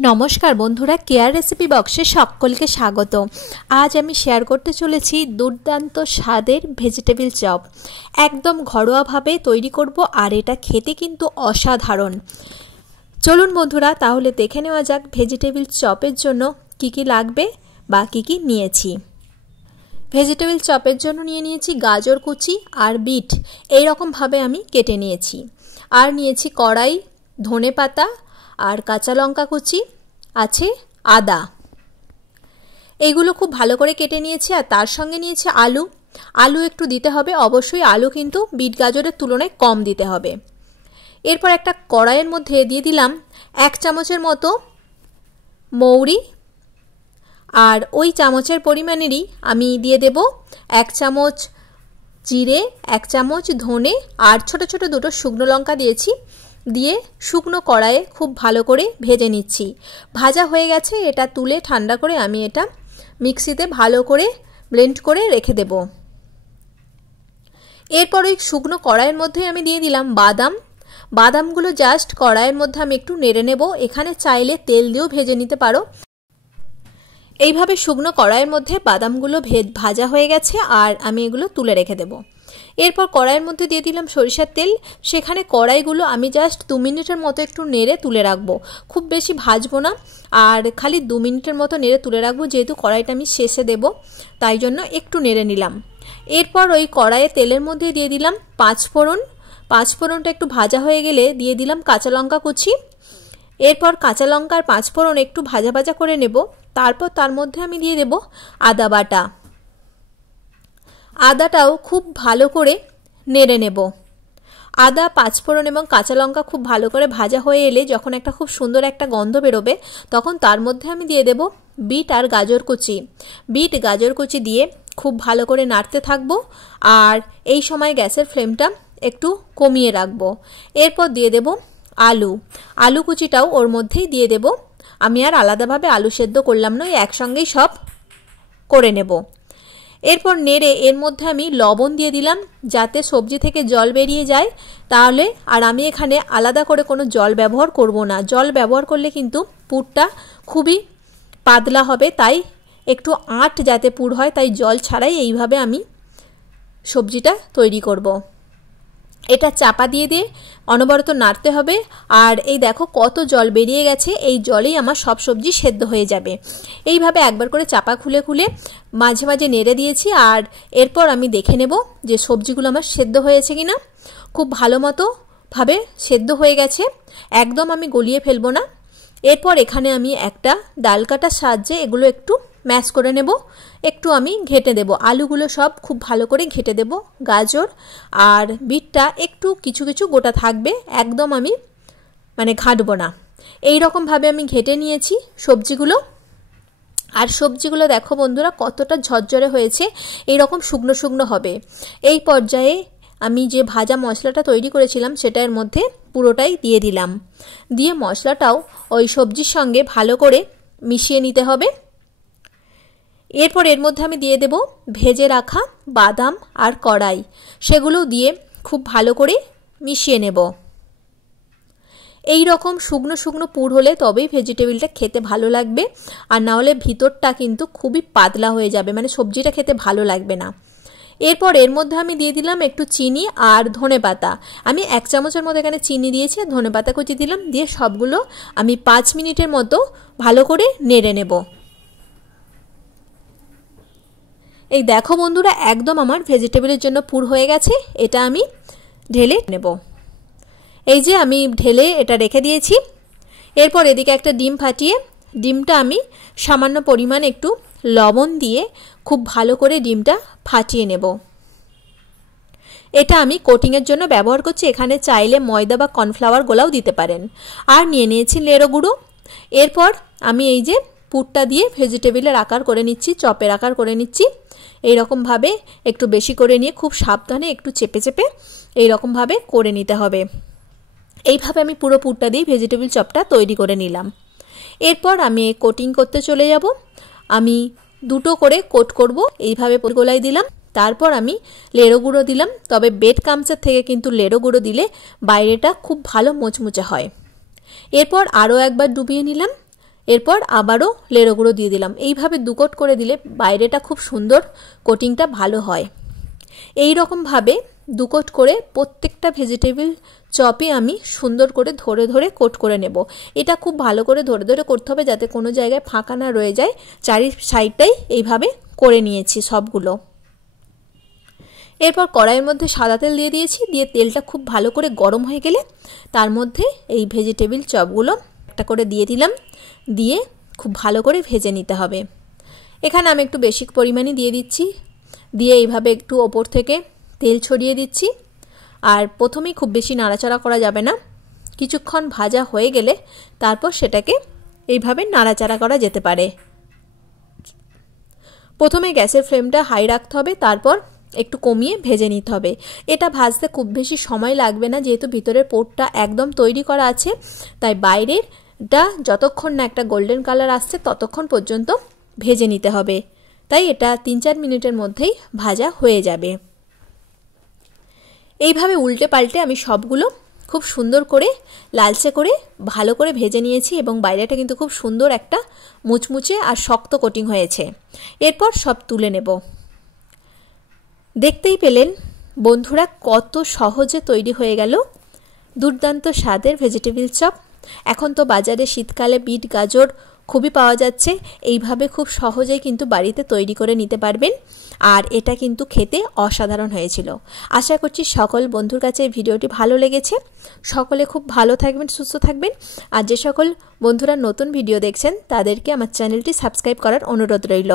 নমস্কার বন্ধুরা, care recipe বক্সে সকলকে স্বাগত। আজ আমি শেয়ার করতে চলেছি দুর্দান্ত স্বাদের ভেজিটেবিল চপ। একদম ঘরোয়াভাবে তৈরি করব, আর এটা খেতে কিন্তু অসাধারণ। চলুন বন্ধুরা, তাহলে দেখে নেওয়া যাক ভেজিটেবিল চপের জন্য কি কি লাগবে বা কি কি নিয়েছি। ভেজিটেবিল চপের জন্য নিয়েছি গাজর কুচি আর বিট, এইরকমভাবে আমি কেটে নিয়েছি। আর নিয়েছি কড়াই, ধনেপাতা আর কাঁচা লঙ্কা কুচি, আছে আদা। এইগুলো খুব ভালো করে কেটে নিয়েছি। আর তার সঙ্গে নিয়েছি আলু। আলু একটু দিতে হবে অবশ্যই, আলু কিন্তু বিট গাজরের তুলনায় কম দিতে হবে। এরপর একটা কড়াইয়ের মধ্যে দিয়ে দিলাম 1 চামচের মতো মৌরি, আর ওই চামচের পরিমাণেরই আমি দিয়ে দেব 1 চামচ জিরে, 1 চামচ ধনে, আর ছোট ছোট দুটো শুকনো লঙ্কা দিয়েছি। দিয়ে শুকনো কড়াইয়ে খুব ভালো করে ভেজে নিচ্ছি। ভাজা হয়ে গেছে, এটা তুলে ঠান্ডা করে আমি এটা মিক্সিতে ভালো করে ব্লেন্ড করে রেখে দেব। এরপর ওই শুকনো কড়াইয়ের মধ্যে আমি দিয়ে দিলাম বাদাম। বাদামগুলো জাস্ট কড়াইয়ের মধ্যে আমি একটু নেড়ে নেব। এখানে চাইলে তেল দিয়েও ভেজে নিতে পারো। এইভাবে শুকনো কড়াইয়ের মধ্যে বাদামগুলো ভাজা হয়ে গেছে, আর আমি এগুলো তুলে রেখে দেব। এরপর কড়াইয়ের মধ্যে দিয়ে দিলাম সরিষার তেল। সেখানে কড়াইগুলো আমি জাস্ট 2 মিনিটের মতো একটু নেড়ে তুলে রাখবো, খুব বেশি ভাজবো না, আর খালি 2 মিনিটের মতো নেড়ে তুলে রাখবো, যেহেতু কড়াইটা আমি শেষে দেব তাই জন্য একটু নেড়ে নিলাম। এরপর ওই কড়াইয়ে তেলের মধ্যে দিয়ে দিলাম 5 ফোড়ন। 5 ফোড়নটা একটু ভাজা হয়ে গেলে দিয়ে দিলাম কাঁচা লঙ্কা কুচি। এরপর কাঁচা লঙ্কার 5 ফোড়ন একটু ভাজা ভাজা করে নেব। তারপর তার মধ্যে আমি দিয়ে দেব আদা বাটা। আদাটাও খুব ভালো করে নেড়ে নেব। আদা, 5 ফোড়ন এবং কাঁচা লঙ্কা খুব ভালো করে ভাজা হয়ে এলে যখন একটা খুব সুন্দর একটা গন্ধ বেরোবে, তখন তার মধ্যে আমি দিয়ে দেব বিট আর গাজর কুচি। বিট গাজর কুচি দিয়ে খুব ভালো করে নাড়তে থাকবো, আর এই সময় গ্যাসের ফ্লেমটা একটু কমিয়ে রাখবো। এরপর দিয়ে দেব আলু। আলু কুচিটাও ওর মধ্যেই দিয়ে দেব। আমি আর আলাদাভাবে আলু সেদ্ধ করলাম না, একসঙ্গেই সব করে নেব। এরপর নেড়ে এর মধ্যে আমি লবণ দিয়ে দিলাম, যাতে সবজি থেকে জল বেরিয়ে যায়। তাহলে আর আমি এখানে আলাদা করে কোনো জল ব্যবহার করব না। জল ব্যবহার করলে কিন্তু পুরটা খুবই পাতলা হবে, তাই একটু আঁট যাতে পুর হয়, তাই জল ছাড়াই এইভাবে আমি সবজিটা তৈরি করব। এটা চাপা দিয়ে দিয়ে অনবরত নাড়তে হবে। আর এই দেখো কত জল বেরিয়ে গেছে, এই জলেই আমার সব সবজি সেদ্ধ হয়ে যাবে। এইভাবে একবার করে চাপা খুলে খুলে মাঝে মাঝে নেড়ে দিয়েছি। আর এরপর আমি দেখে নেব যে সবজিগুলো আমার সেদ্ধ হয়েছে কিনা। খুব ভালো মতো ভাবে সেদ্ধ হয়ে গেছে, একদম আমি গলিয়ে ফেলবো না। এরপর এখানে আমি একটা ডাল কাটার সাহায্যে এগুলো একটু ম্যাশ করে নেব। একটু আমি ঘেটে দেব, আলুগুলো সব খুব ভালো করে ঘেটে দেব। গাজর আর বিটটা একটু কিছু কিছু গোটা থাকবে, একদম আমি ঘাঁটবো না। এই রকমভাবে আমি ঘেটে নিয়েছি সবজিগুলো। আর সবজিগুলো দেখো বন্ধুরা কতটা ঝরঝরে হয়েছে, এই রকম শুকনো শুকনো হবে। এই পর্যায়ে আমি যে ভাজা মশলাটা তৈরি করেছিলাম সেটা এর মধ্যে পুরোটাই দিয়ে দিলাম। দিয়ে মশলাটাও ওই সবজির সঙ্গে ভালো করে মিশিয়ে নিতে হবে। এরপর এর মধ্যে আমি দিয়ে দেব ভেজে রাখা বাদাম আর কড়াই, সেগুলো দিয়ে খুব ভালো করে মিশিয়ে নেব। এই রকম শুকনো শুকনো পুর হলে তবেই ভেজিটেবিলটা খেতে ভালো লাগবে, আর না হলে ভিতরটা কিন্তু খুবই পাতলা হয়ে যাবে, সবজিটা খেতে ভালো লাগবে না। এরপর এর মধ্যে আমি দিয়ে দিলাম একটু চিনি আর ধনেপাতা। আমি 1 চামচের মতো এখানে চিনি দিয়েছি, আর ধনেপাতা কুচি দিলাম। দিয়ে সবগুলো আমি 5 মিনিটের মতো ভালো করে নেড়ে নেব। এই দেখো বন্ধুরা, একদম আমার ভেজিটেবিলের জন্য পুর হয়ে গেছে। এটা আমি ঢেলে নেব। এই যে আমি ঢেলে এটা রেখে দিয়েছি। এরপর এদিকে একটা ডিম ফাটিয়ে, ডিমটা আমি সামান্য পরিমাণ একটু লবণ দিয়ে খুব ভালো করে ডিমটা ফাটিয়ে নেব। এটা আমি কোটিংয়ের জন্য ব্যবহার করছি, এখানে চাইলে ময়দা বা কর্নফ্লাওয়ার গোলাও দিতে পারেন। আর নিয়ে নিয়েছি লেড়ো গুঁড়ো। এরপর আমি এই যে পুরটা দিয়ে ভেজিটেবিলের আকার করে নিচ্ছি, চপের আকার করে নিচ্ছি। এইরকমভাবে একটু বেশি করে নিয়ে খুব সাবধানে একটু চেপে চেপে এইরকমভাবে করে নিতে হবে। এইভাবে আমি পুরো পুরটা দিয়ে ভেজিটেবিল চপটা তৈরি করে নিলাম। এরপর আমি কোটিং করতে চলে যাব। আমি দুটো করে কোট করব, এইভাবে গোলাই দিলাম। তারপর আমি লেড়ো গুঁড়ো দিলাম, তবে বেড কামচের থেকে কিন্তু লেড়ো গুঁড়ো দিলে বাইরেটা খুব ভালো মুচমুচে হয়। এরপর আরও একবার ডুবিয়ে নিলাম। এরপর আবারও লেড়ো গুঁড়ো দিয়ে দিলাম। এইভাবে দুকোট করে দিলে বাইরেটা খুব সুন্দর, কোটিংটা ভালো হয়। এই রকমভাবে দুকোট করে প্রত্যেকটা ভেজিটেবল চপে আমি সুন্দর করে ধরে ধরে কোট করে নেব। এটা খুব ভালো করে ধরে ধরে করতে হবে যাতে কোনো জায়গায় ফাঁকা না রয়ে যায়। চারি সাইডটাই এইভাবে করে নিয়েছি সবগুলো। এরপর কড়াইয়ের মধ্যে সাদা তেল দিয়ে দিয়েছি, দিয়ে তেলটা খুব ভালো করে গরম হয়ে গেলে তার মধ্যে এই ভেজিটেবল চপগুলো একটা করে দিয়ে দিলাম, দিয়ে খুব ভালো করে ভেজে নিতে হবে। এখানে আমি একটু বেশি পরিমাণে দিয়ে দিচ্ছি, দিয়ে এইভাবে একটু ওপর থেকে তেল ছড়িয়ে দিচ্ছি। আর প্রথমেই খুব বেশি নাড়াচাড়া করা যাবে না, কিছুক্ষণ ভাজা হয়ে গেলে তারপর সেটাকে এইভাবে নাড়াচাড়া করা যেতে পারে। প্রথমে গ্যাসের ফ্লেমটা হাই রাখতে হবে, তারপর একটু কমিয়ে ভেজে নিতে হবে। এটা ভাজতে খুব বেশি সময় লাগবে না, যেহেতু ভিতরের পোরটা একদম তৈরি করা আছে, তাই বাইরেরটা যতক্ষণ না একটা গোল্ডেন কালার আসছে ততক্ষণ পর্যন্ত ভেজে নিতে হবে। তাই এটা 3-4 মিনিটের মধ্যেই ভাজা হয়ে যাবে। এইভাবে উল্টে পাল্টে আমি সবগুলো খুব সুন্দর করে লালচে করে ভালো করে ভেজে নিয়েছি এবং বাইরেটা কিন্তু খুব সুন্দর একটা মুচমুচে আর শক্ত কোটিং হয়েছে। এরপর সব তুলে নেব। দেখতেই পেলেন বন্ধুরা কত সহজে তৈরি হয়ে গেল দুর্দান্ত স্বাদের ভেজিটেবল চপ। এখন তো বাজারে শীতকালে বিট গাজর খুবই পাওয়া যাচ্ছে, এইভাবে খুব সহজেই কিন্তু বাড়িতে তৈরি করে নিতে পারবেন। আর এটা কিন্তু খেতে অসাধারণ হয়েছিল। আশা করছি সকল বন্ধুর কাছে এই ভিডিওটি ভালো লেগেছে। সকলে খুব ভালো থাকবেন, সুস্থ থাকবেন। আর যে সকল বন্ধুরা নতুন ভিডিও দেখছেন তাদেরকে আমার চ্যানেলটি সাবস্ক্রাইব করার অনুরোধ রইল।